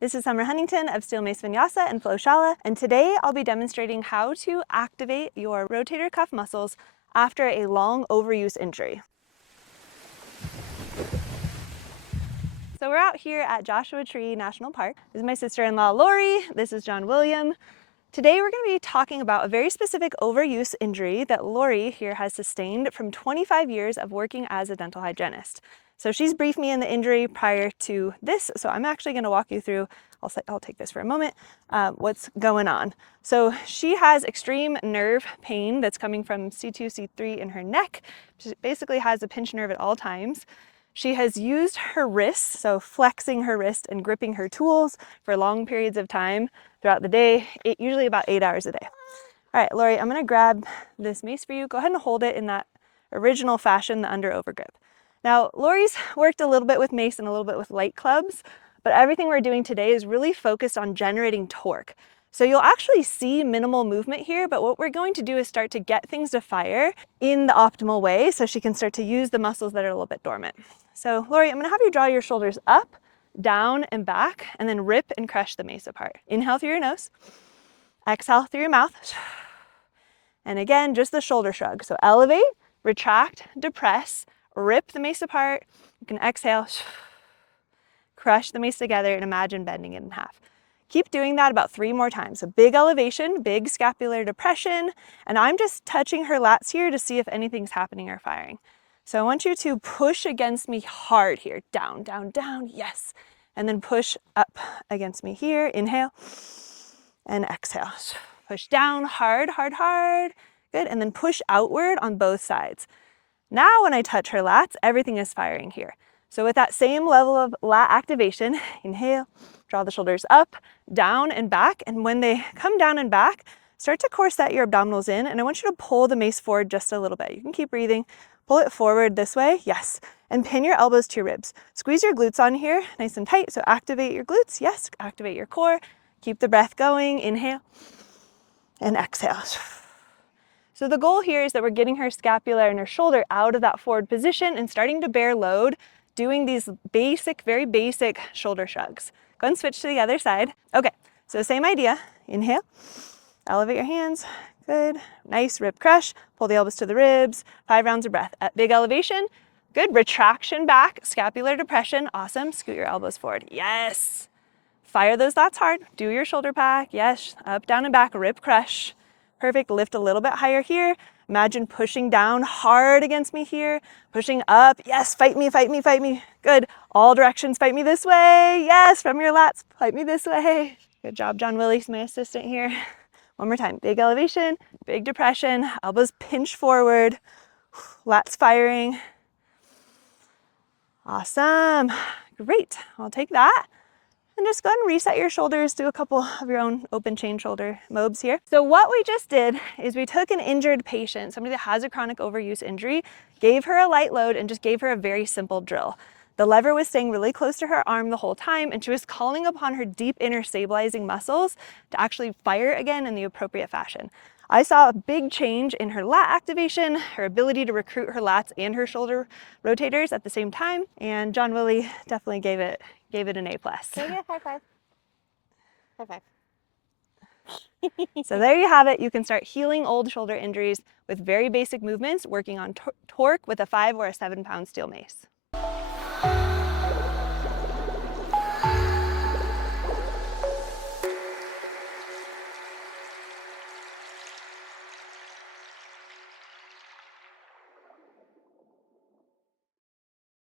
This is Summer Huntington of Steel Mace Vinyasa and Shala, and today I'll be demonstrating how to activate your rotator cuff muscles after a long overuse injury. So we're out here at Joshua Tree National Park. This is my sister-in-law Lori, this is John William. Today we're going to be talking about a very specific overuse injury that Lori here has sustained from 25 years of working as a dental hygienist. So she's briefed me in the injury prior to this, so I'm actually going to walk you through, I'll take this for a moment, what's going on. So she has extreme nerve pain that's coming from C2, C3 in her neck. She basically has a pinched nerve at all times. She has used her wrists, so flexing her wrist and gripping her tools for long periods of time throughout the day, usually about 8 hours a day. All right, Lori, I'm gonna grab this mace for you. Go ahead and hold it in that original fashion, the under over grip. Now, Lori's worked a little bit with mace and a little bit with light clubs, but everything we're doing today is really focused on generating torque. So you'll actually see minimal movement here, but what we're going to do is start to get things to fire in the optimal way so she can start to use the muscles that are a little bit dormant. So Lori, I'm gonna have you draw your shoulders up, down, and back, and then rip and crush the mace apart. Inhale through your nose, exhale through your mouth, and again, just the shoulder shrug. So elevate, retract, depress, rip the mace apart. You can exhale, crush the mace together, and imagine bending it in half. Keep doing that about 3 more times. So big elevation, big scapular depression, and I'm just touching her lats here to see if anything's happening or firing. So I want you to push against me hard here. Down, down, down, yes. And then push up against me here. Inhale and exhale. Push down, hard, hard, hard. Good, and then push outward on both sides. Now when I touch her lats, everything is firing here. So with that same level of lat activation, inhale, draw the shoulders up, down, and back. And when they come down and back, start to corset your abdominals in, and I want you to pull the mace forward just a little bit. You can keep breathing. Pull it forward this way, yes. And pin your elbows to your ribs. Squeeze your glutes on here, nice and tight. So activate your glutes, yes. Activate your core. Keep the breath going. Inhale and exhale. So the goal here is that we're getting her scapula and her shoulder out of that forward position and starting to bear load, doing these basic, very basic shoulder shrugs. Go and switch to the other side. Okay, so same idea. Inhale, elevate your hands. Good, nice rib crush. Pull the elbows to the ribs. 5 rounds of breath. At big elevation. Good, retraction back, scapular depression. Awesome, scoot your elbows forward. Yes. Fire those lats hard. Do your shoulder pack. Yes, up, down, and back, rib crush. Perfect, lift a little bit higher here. Imagine pushing down hard against me here. Pushing up, yes, fight me, fight me, fight me. Good, all directions, fight me this way. Yes, from your lats, fight me this way. Good job, John Willis, my assistant here. One more time, big elevation, big depression, elbows pinch forward, lats firing. Awesome, great, I'll take that. And just go ahead and reset your shoulders, do a couple of your own open chain shoulder mobs here. So what we just did is we took an injured patient, somebody that has a chronic overuse injury, gave her a light load and just gave her a very simple drill. The lever was staying really close to her arm the whole time, and she was calling upon her deep inner stabilizing muscles to actually fire again in the appropriate fashion. I saw a big change in her lat activation, her ability to recruit her lats and her shoulder rotators at the same time, and John Willie definitely gave it an A+. Can we get a high five? High five. So there you have it. You can start healing old shoulder injuries with very basic movements, working on torque with a 5 or a 7 pound steel mace.